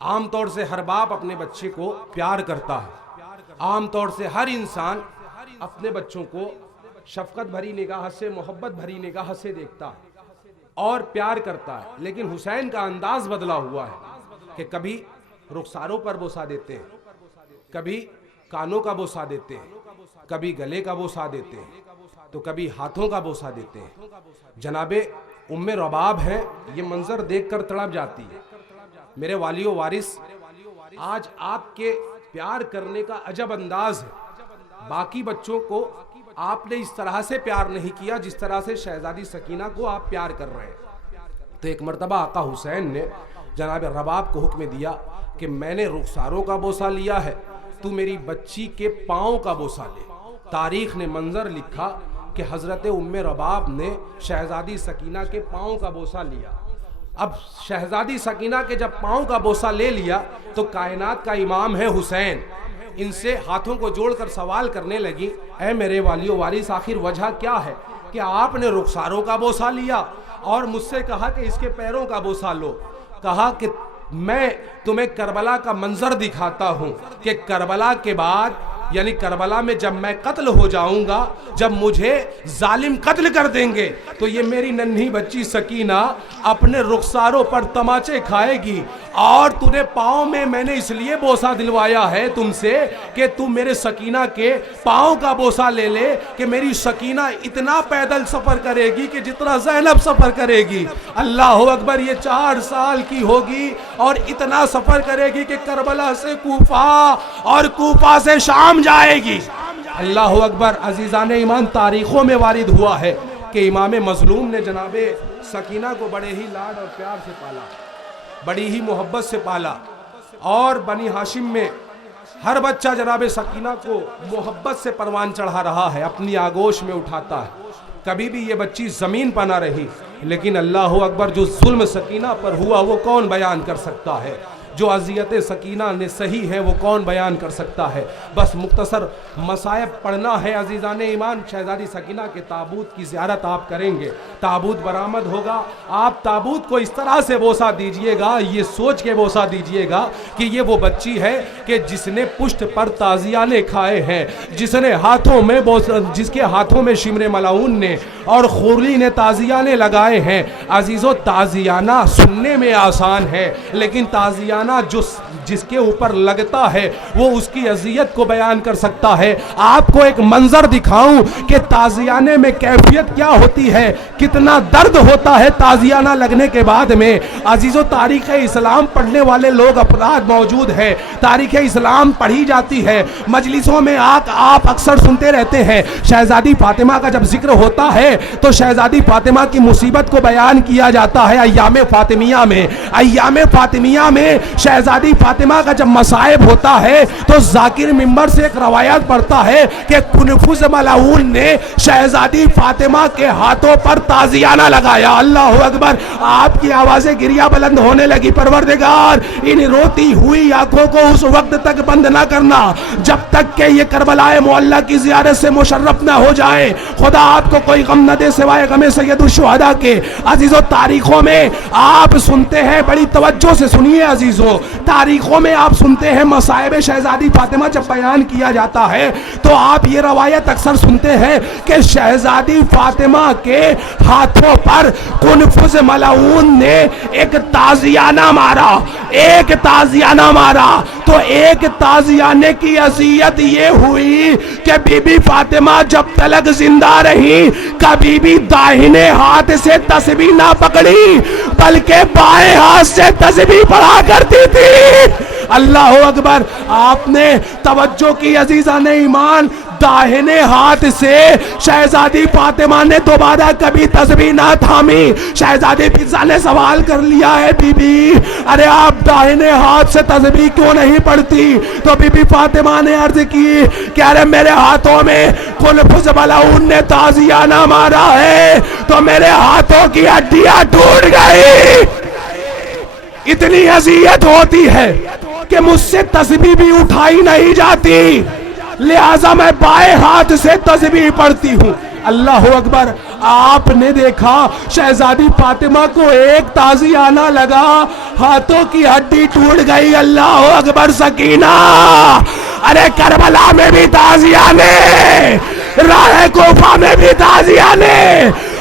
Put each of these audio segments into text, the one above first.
عام طور سے ہر باپ اپنے بچے کو پیار کرتا ہے، عام طور سے ہر انسان اپنے بچوں کو شفقت بھری نگاہ سے، محبت بھری نگاہ سے دیکھتا ہے اور پیار کرتا ہے، لیکن حسین کا انداز بدلا ہوا ہے کہ کبھی رخساروں پر بوسہ دیتے ہیں، کبھی کانوں کا بوسہ دیتے ہیں، کبھی گلے کا بوسہ دیتے ہیں، تو کبھی ہاتھوں کا بوسہ دیتے ہیں۔ جناب ام رباب ہے، یہ منظر دیکھ کر تڑپ جاتی ہے۔ میرے والی و وارث، آج آپ کے پیار کرنے کا عجب انداز ہے، باقی بچوں کو آپ نے اس طرح سے پیار نہیں کیا جس طرح سے شہزادی سکینہ کو آپ پیار کر رہے ہیں۔ تو ایک مرتبہ آقا حسین نے جناب رباب کو حکم دیا کہ میں نے رخساروں کا بوسہ لیا ہے، تو میری بچی کے پاؤں کا بوسہ لے۔ تاریخ نے منظر لکھا کہ حضرت ام رباب نے شہزادی سکینہ کے پاؤں کا بوسہ لیا۔ اب شہزادی سکینہ کے جب پاؤں کا بوسہ لے لیا تو کائنات کا امام ہے حسین، ان سے ہاتھوں کو جوڑ کر سوال کرنے لگی، اے میرے والی و وارث، آخر وجہ کیا ہے کہ آپ نے رخساروں کا بوسہ لیا اور مجھ سے کہا کہ اس کے پیروں کا بوسہ لو؟ کہا کہ میں تمہیں کربلا کا منظر دکھاتا ہوں کہ کربلا کے بعد، یعنی کربلا میں جب میں قتل ہو جاؤں گا، جب مجھے ظالم قتل کر دیں گے تو یہ میری ننھی بچی سکینہ اپنے رخساروں پر تماچے کھائے گی، اور تُنے پاؤں میں نے اس لیے بوسہ دلوایا ہے تم سے کہ تم میرے سکینہ کے پاؤں کا بوسہ لے لے کہ میری سکینہ اتنا پیدل سفر کرے گی کہ جتنا زینب سفر کرے گی۔ اللہ اکبر، یہ 4 سال کی ہوگی اور اتنا سفر کرے گی کہ کربلا سے کوفہ اور کوفہ سے شام جائے گی۔ اللہ اکبر۔ عزیزان ایمان، تاریخوں میں وارد ہوا ہے کہ امام مظلوم نے جناب سکینہ کو بڑے ہی لاڈ اور پیار سے پالا، بڑی ہی محبت سے پالا، اور بنی ہاشم میں ہر بچہ جناب سکینہ کو محبت سے پروان چڑھا رہا ہے، اپنی آغوش میں اٹھاتا ہے۔ کبھی بھی یہ بچی زمین پر نہ رہی، لیکن اللہ اکبر، جو ظلم سکینہ پر ہوا وہ کون بیان کر سکتا ہے؟ جو اذیت سکینہ نے سہی ہے وہ کون بیان کر سکتا ہے؟ بس مختصر مصائب پڑھنا ہے عزیزان ایمان۔ شہزادی سکینہ کے تابوت کی زیارت آپ کریں گے، تابوت برآمد ہوگا، آپ تابوت کو اس طرح سے بوسہ دیجئے گا، یہ سوچ کے بوسہ دیجئے گا کہ یہ وہ بچی ہے کہ جس نے پشت پر تازیانے کھائے ہیں، جس کے ہاتھوں میں شمر ملعون نے اور خوری نے تازیانے لگائے ہیں۔ عزیزو، تازیانہ سننے میں آسان ہے، لیکن تازیانہ جس کے اوپر لگتا ہے وہ اس کی اذیت کو بیان کر سکتا ہے۔ آپ کو ایک منظر دکھاؤں کہ تازیانے میں کیفیت کیا ہوتی ہے، کتنا درد ہوتا ہے تازیانہ لگنے کے بعد میں۔ عزیزو، تاریخ اسلام پڑھنے والے لوگ افراد موجود ہیں، تاریخ اسلام پڑھی جاتی ہے، مجلسوں میں آپ اکثر سنتے رہتے ہیں۔ شہزادی فاطمہ کا جب ذکر ہوتا ہے تو شہزادی فاطمہ کی مصیبت کو بیان کیا جاتا ہے ایام فاطمیہ میں۔ ایام فاطمیہ میں شہزادی فاطمہ کا جب مصائب ہوتا ہے تو ذاکر منبر سے ایک روایت پڑھتا ہے کہ کنفذ ملعون نے شہزادی فاطمہ کے ہاتھوں پر تازیانہ لگایا۔ اللہ اکبر۔ آپ کی آوازیں گریہ بلند ہونے لگی۔ پروردگار، ان روتی ہوئی آنکھوں کو اس وقت تک بند نہ کرنا جب تک کہ یہ کربلا معلیٰ کی زیارت سے مشرف نہ ہو جائے۔ خدا آپ کو کوئی غم نہ دے سوائے غم سید الشہداء کے۔ عزیزو، تاریخوں میں آپ سنتے ہیں، بڑی توجہ سے سنیے عزیزو، تاریخوں میں آپ سنتے ہیں مصائب شہزادی فاطمہ جب بیان کیا جاتا ہے تو آپ یہ روایت اکثر سنتے ہیں کہ شہزادی فاطمہ کے ہاتھوں پر کنفذ ملعون نے ایک تازیانہ مارا، ایک تازیانہ مارا تو ایک تازیانے کی اذیت یہ ہوئی کہ بی بی فاطمہ جب تلک زندہ رہی کبھی بھی داہنے ہاتھ سے تسبیح نہ پکڑی بلکہ بائیں ہاتھ سے تسبیح پڑھا کرتی تھی۔ اللہ اکبر۔ آپ نے توجہ کی عزیزان ایمان، داہنے ہاتھ سے شہزادی فاطمہ نے دوبارہ کبھی تسبیح نہ تھامی۔ شہزادی فضہ نے سوال کر لیا ہے، بی بی ارے آپ داہنے ہاتھ سے تسبیح کیوں نہیں پڑھتی؟ تو بی بی فاطمہ نے عرض کی کہ ارے میرے ہاتھوں میں کنفذ ملعون نے تازیانہ مارا ہے تو میرے ہاتھوں کی ہڈیاں ٹوٹ گئی۔ اتنی اذیت ہوتی ہے کہ مجھ سے تسبیح بھی اٹھائی نہیں جاتی، لہٰذا میں بائیں ہاتھ سے تسبیح پڑھتی ہوں۔ اللہ اکبر۔ آپ نے دیکھا شہزادی فاطمہ کو ایک تازیانہ لگا، ہاتھوں کی ہڈی ٹوٹ گئی۔ اللہ اکبر سکینہ، ارے کربلا میں بھی تازیانے، راہ کوفہ میں بھی تازیانے،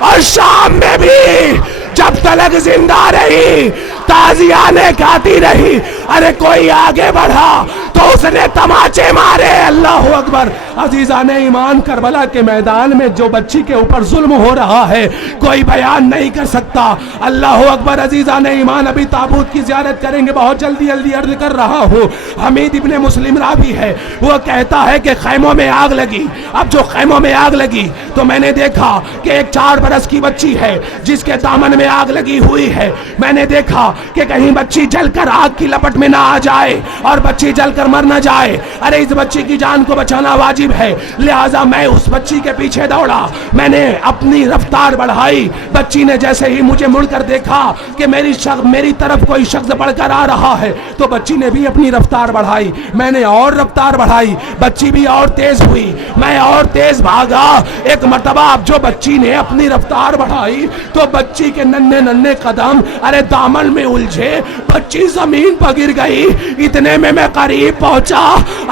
اور شام میں بھی جب تلک زندہ رہی تازیانے گاتی رہی۔ ارے کوئی آگے بڑھا تو اس نے تماچے مارے۔ اللہ اکبر۔ عزیزان ایمان، کربلا کے میدان میں جو بچی کے اوپر ظلم ہو رہا ہے کوئی بیان نہیں کر سکتا۔ اللہ اکبر۔ عزیزان ایمان، ابھی تابوت کی زیارت کریں گے، بہت جلدی عرض کر رہا ہوں۔ حمید ابن مسلم راوی ہے، وہ کہتا ہے کہ خیموں میں آگ لگی۔ اب جو خیموں میں آگ لگی تو میں نے دیکھا کہ ایک 4 برس کی بچی ہے جس کے دامن میں آگ لگی ہوئی ہے۔ میں نے دیکھا کہ کہیں بچی جل کر آگ کی لپٹ میں نہ آ جائے اور بچی جل کر مر نہ جائے۔ ارے اس بچی کی جان کو بچانا واجب ہے، لہٰذا میں اس بچی کے پیچھے دوڑا، میں نے اپنی رفتار بڑھائی۔ بچی نے جیسے ہی مجھے مڑ کر دیکھا کہ میری طرف کوئی شخص بڑھ کر آ رہا ہے تو بچی نے بھی اپنی رفتار بڑھائی، میں نے اور رفتار بڑھائی، بچی بھی اور تیز ہوئی، میں اور تیز بھاگا۔ ایک مرتبہ اب جو بچی نے اپنی رفتار بڑھائی تو بچی کے ننھے ننھے قدم ارے دامن میں الجھے، بچی زمین پر گر گئی۔ اتنے میں قریب پہنچا،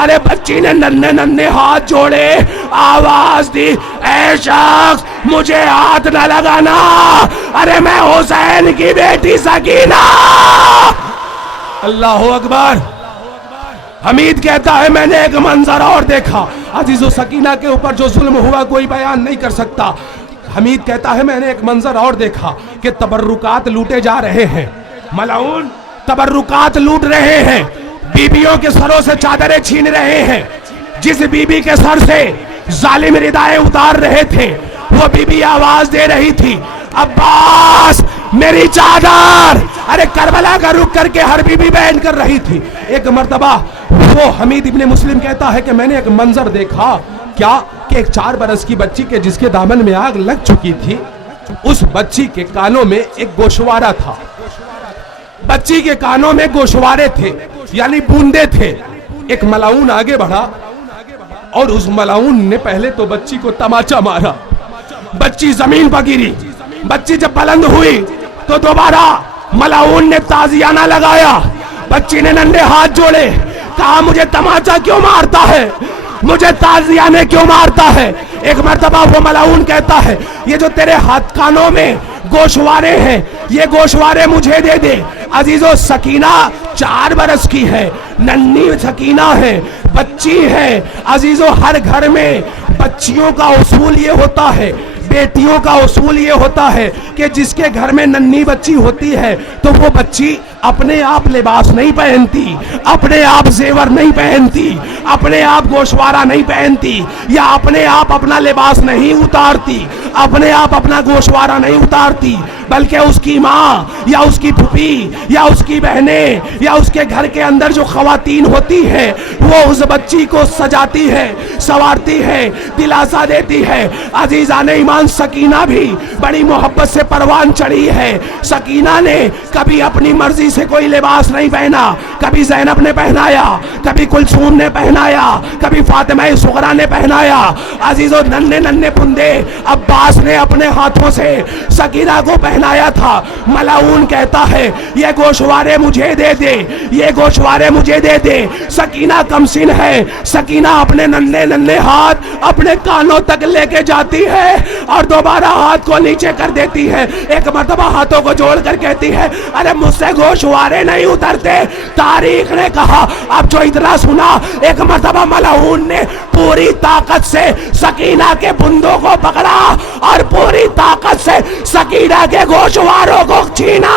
ارے بچی نے ننھے ننھے ہاتھ جوڑے، آواز دی، اے شخص مجھے ہاتھ نہ لگانا، ارے میں حسین کی بیٹی سکینہ۔ اللہ اکبر۔ حمید کہتا ہے میں نے ایک منظر اور دیکھا۔ عزیز و سکینہ کے اوپر جو ظلم ہوا کوئی بیان نہیں کر سکتا۔ حمید کہتا ہے میں نے ایک منظر اور دیکھا کہ تبرکات لوٹے جا رہے ہیں، ملعون تبرکات لوٹ رہے ہیں، بیبیوں کے سروں سے چادریں چھین رہے ہیں۔ جس بی بی کے سر سے ظالم ردائیں اتار رہے تھے وہ بی بی آواز دے رہی تھی، عباس میری چادر۔ ارے کربلا کا رک کر کے ہر بی بی بیان کر رہی تھی۔ ایک مرتبہ وہ حمید ابن مسلم کہتا ہے کہ میں نے ایک منظر دیکھا، کیا کہ ایک 4 برس کی بچی کے جس کے دامن میں آگ لگ چکی تھی، اس بچی کے کانوں میں ایک گوشوارہ تھا۔ بچی کے کانوں میں گوشوارے تھے یعنی بوندے تھے۔ ایک ملعون آگے بڑھا اور اس ملعون نے پہلے تو بچی کو تماچا مارا، بچی زمین پر گری۔ بچی جب بلند ہوئی تو دوبارہ ملعون نے تازیانہ لگایا، بچی نے ننھے ہاتھ جوڑے، کہا مجھے تماچا کیوں مارتا ہے، مجھے تازیانے کیوں مارتا ہے۔ ایک مرتبہ وہ ملعون کہتا ہے یہ جو تیرے ہاتھ کانوں میں گوشوارے ہیں یہ گوشوارے مجھے دے دے۔ عزیزو سکینہ 4 برس کی ہے، ننھی سکینہ ہے، بچی ہے۔ عزیزو ہر گھر میں بچیوں کا اصول یہ ہوتا ہے، بیٹیوں کا اصول یہ ہوتا ہے کہ جس کے گھر میں ننھی بچی ہوتی ہے تو وہ بچی اپنے آپ لباس نہیں پہنتی، اپنے آپ زیور نہیں پہنتی، اپنے آپ گوشوارہ نہیں پہنتی، یا اپنے آپ اپنا لباس نہیں اتارتی، اپنے آپ اپنا گوشوارہ نہیں اتارتی، بلکہ اس کی ماں یا اس کی پھوپھی یا اس کی بہنیں یا اس کے گھر کے اندر جو خواتین ہوتی ہیں وہ اس بچی کو سجاتی ہے، سنوارتی ہے، دلاسا دیتی ہے۔ عزیزان ایمان سکینہ بھی بڑی محبت سے پروان چڑھی ہے۔ سکینہ نے کبھی اپنی مرضی سے کوئی لباس نہیں پہنا، کبھی زینب نے پہنایا، کبھی کلثوم نے پہنایا، کبھی فاطمہ صغرا نے پہنایا۔ عزیزو ننھے ننھے بندے عباس نے اپنے ہاتھوں سے سکینہ کو پہنایا تھا۔ ملعون کہتا ہے یہ گوشوارے مجھے دے دے، یہ گوشوارے مجھے دے دے۔ سکینہ کمسن ہے، سکینہ اپنے ننھے ننھے ہاتھ اپنے کانوں تک لے کے جاتی ہے اور دوبارہ ہاتھ کو نیچے کر دیتی ہے۔ ایک مرتبہ ہاتھوں کو جوڑ کر کہتی ہے ارے مجھ سے گوشوارے نہیں اترتے۔ تاریخ نے کہا اب جو اتنا سنا، ایک مرتبہ ملعون نے پوری طاقت سے سکینہ کے بندوں کو پکڑا اور پوری طاقت سے سکینہ کے گوشواروں کو چھینا۔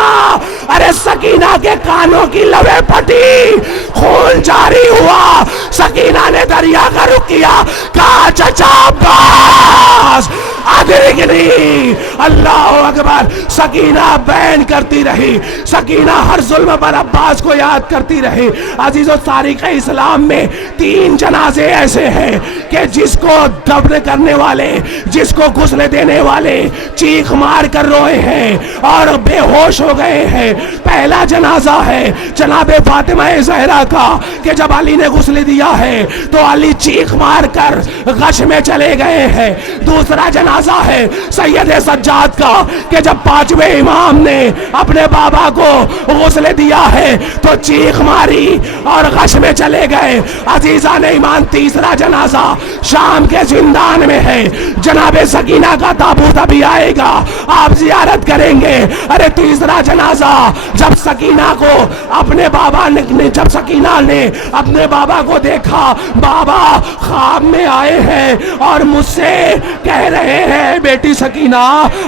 ارے سکینہ کے کانوں کی لویں پھٹی، خون جاری ہوا۔ سکینہ نے دریا کا رخ کیا، کہا چچا عباس ادرکنی۔ اللہ اکبر۔ سکینہ بین کرتی رہی، سکینہ ہر ظلم پر عباس کو یاد کرتی رہی۔ عزیزو تاریخ اسلام میں 3 جنازے ایسے ہیں کہ جس کو دفن کرنے والے، جس کو غسل دینے والے چیخ مار کر روئے ہیں اور بے ہوش ہو گئے ہیں۔ پہلا جنازہ ہے جناب فاطمہ زہرا کا کہ جب علی نے غسل دیا ہے تو علی چیخ مار کر غش میں چلے گئے ہیں۔ دوسرا جنازہ جنازہ ہے سید سجاد کا کہ جب پانچویں امام نے اپنے بابا کو غسل دیا ہے تو چیخ ماری اور غش میں چلے گئے. عزیزان ایمان تیسرا جنازہ شام کے زندان میں ہے. جناب سکینہ کا تابوت ابھی آئے گا, آپ زیارت کریں گے. ارے تیسرا جنازہ جب سکینہ کو اپنے بابا نے جب سکینہ نے اپنے بابا کو دیکھا, بابا خواب میں آئے ہیں اور مجھ سے کہہ رہے ہیں بیٹی سکینہ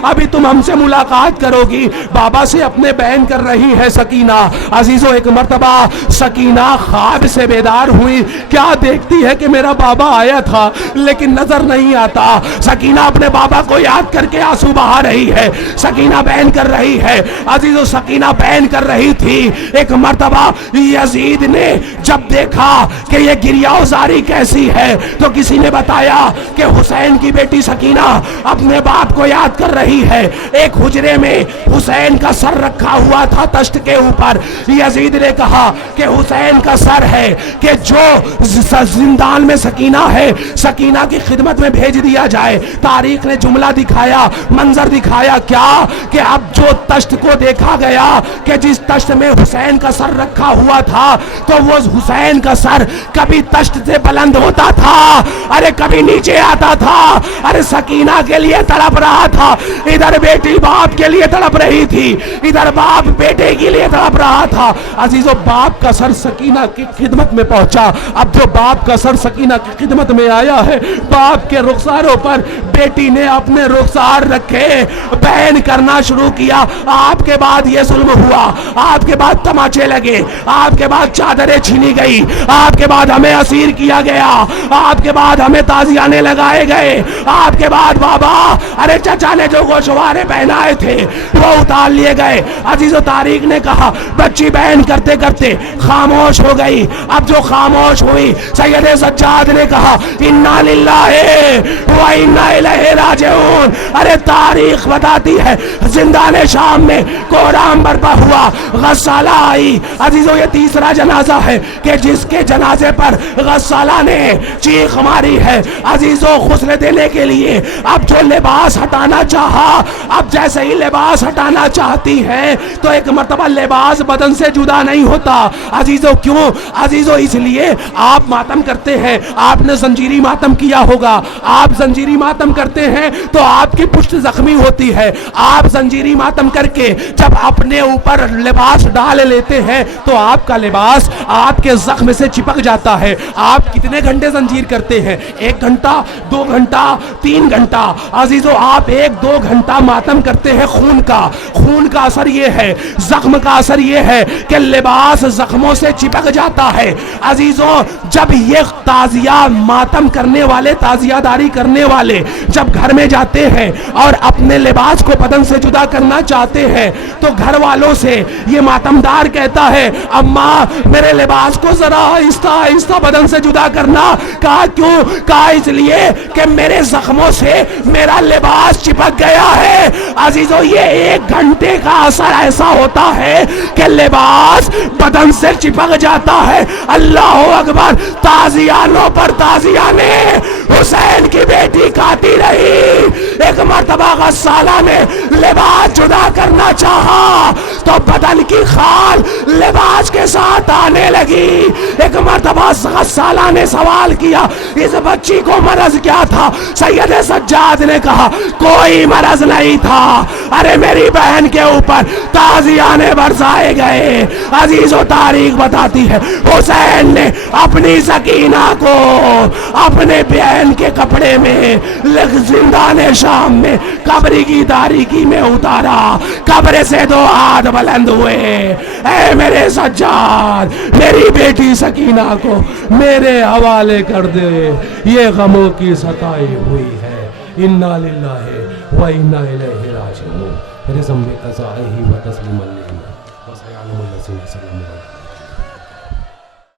ابھی تم ہم سے ملاقات کرو گی. بابا سے اپنے بیان کر رہی ہے سکینہ. عزیزو ایک مرتبہ سکینہ خواب سے بیدار ہوئی, کیا دیکھتی ہے کہ میرا بابا آیا تھا لیکن نظر نہیں آتا. سکینہ اپنے بابا کو یاد کر کے آنسو بہا رہی ہے. سکینہ بیان کر رہی ہے. عزیزو سکینہ بیان کر رہی تھی. ایک مرتبہ یزید نے جب دیکھا کہ یہ گریہوزاری کیسی ہے تو کسی نے بتایا کہ حسین کی بیٹی سکینہ اپنے باپ کو یاد کر رہی ہے. ایک حجرے میں حسین کا سر رکھا ہوا تھا تشت کے اوپر. یزید نے کہا کہ حسین کا سر ہے کہ جو زندان میں سکینہ ہے سکینہ کی خدمت میں بھیج دیا جائے. تاریخ نے جملہ دکھایا, منظر دکھایا کیا کہ اب جو تشت کو دیکھا گیا کہ جس تشت میں حسین کا سر رکھا ہوا تھا تو وہ حسین کا سر کبھی تشت سے بلند ہوتا تھا, ارے کبھی نیچے آتا تھا. ارے سکینہ کے لیے تڑپ رہا تھا, ادھر بیٹی باپ کے لیے تڑپ رہی تھی, ادھر باپ بیٹے کے لیے تڑپ رہا تھا. عزیزو باپ کا سر سکینہ کی خدمت میں پہنچا. اب جو باپ کا سر سکینہ کی خدمت میں آیا ہے, باپ کے رخساروں پر بیٹی نے اپنے رخسار رکھے, بیان کرنا شروع کیا. آپ کے بعد یہ ظلم ہوا, آپ کے بعد تماچے لگے, آپ کے بعد چادریں چھینی گئی, آپ کے بعد ہمیں اسیر کیا گیا, آپ کے بعد ہمیں تازیانے لگائے گئے, آپ کے بعد بابا ارے چچا نے جو گوشوارے پہنائے تھے وہ اتار لیے گئے. عزیزو تاریخ نے کہا بچی بیان کرتے کرتے خاموش ہو گئی. اب جو خاموش ہوئی سید سجاد نے کہا انا للہ و انا الیہ راجعون. ارے تاریخ بتاتی ہے زندان شام میں کوہرام برپا ہوا, غسالہ آئی. عزیزو یہ تیسرا جنازہ ہے کہ جس کے جنازے پر غسالہ نے چیخ ماری ہے. عزیزو غسل دینے کے لیے اب جو لباس ہٹانا چاہا, اب جیسے ہی لباس ہٹانا چاہتی ہے تو ایک مرتبہ لباس بدن سے جدا نہیں ہوتا. عزیزو کیوں؟ عزیزو اس لیے آپ ماتم کرتے ہیں, آپ نے زنجیری ماتم کیا ہوگا, آپ زنجیری ماتم کرتے ہیں تو آپ کی پشت زخمی ہوتی ہے. آپ زنجیری ماتم کر کے جب اپنے اوپر لباس ڈال لیتے ہیں تو آپ کا لباس آپ کے زخم سے چپک جاتا ہے. آپ کتنے گھنٹے زنجیر کرتے ہیں؟ 1 گھنٹہ, 2 گھنٹہ, 3 گھنٹہ. عزیزو آپ 1-2 گھنٹہ ماتم کرتے ہیں خون کا. خون کا اثر یہ ہے, زخم کا اثر یہ ہے کہ لباس زخموں سے چپک جاتا ہے. عزیزو جب یہ تازیہ ماتم کرنے والے, تازیہ داری کرنے والے جب گھر میں جاتے ہیں اور اپنے لباس کو بدن سے جدا کرنا چاہتے ہیں تو گھر والوں سے یہ ماتمدار کہتا ہے اماں میرے لباس کو ذرا آہستہ آہستہ بدن سے جدا کرنا. کہا کیوں؟ کہا اس لیے کہ میرے زخموں سے میرا لباس چپک گیا ہے. عزیزو یہ 1 گھنٹے کا اثر ایسا ہوتا ہے کہ لباس بدن سے چپک جاتا ہے. اللہ اکبر. تازیانوں پر تازیانے حسین کی بیٹی کاٹی رہی. ایک مرتبہ غسالہ نے لباس جدا کرنا چاہا تو بدن کی خال لباس کے ساتھ آنے لگی. ایک مرتبہ غسالہ نے سوال کیا اس بچی کو مرض کیا تھا؟ سید سجاد نے کہا کوئی مرض نہیں تھا, ارے میری بہن کے اوپر تازیانے برسائے گئے. عزیزو تاریخ بتاتی ہے حسین نے اپنی سکینہ کو اپنے بہن کے کپڑے میں زندان شام میں قبر کی تاریکی میں اتارا. قبر سے 2 ہاتھ بلند ہوئے, اے میرے سجاد میری بیٹی سکینہ کو میرے حوالے کر دے, یہ غموں کی ستائی ہوئی ہے. انا للہ و انا الیہ راجعون. رزم قضائہ و تسلیم علیہ و سیعلم الذین سلموا.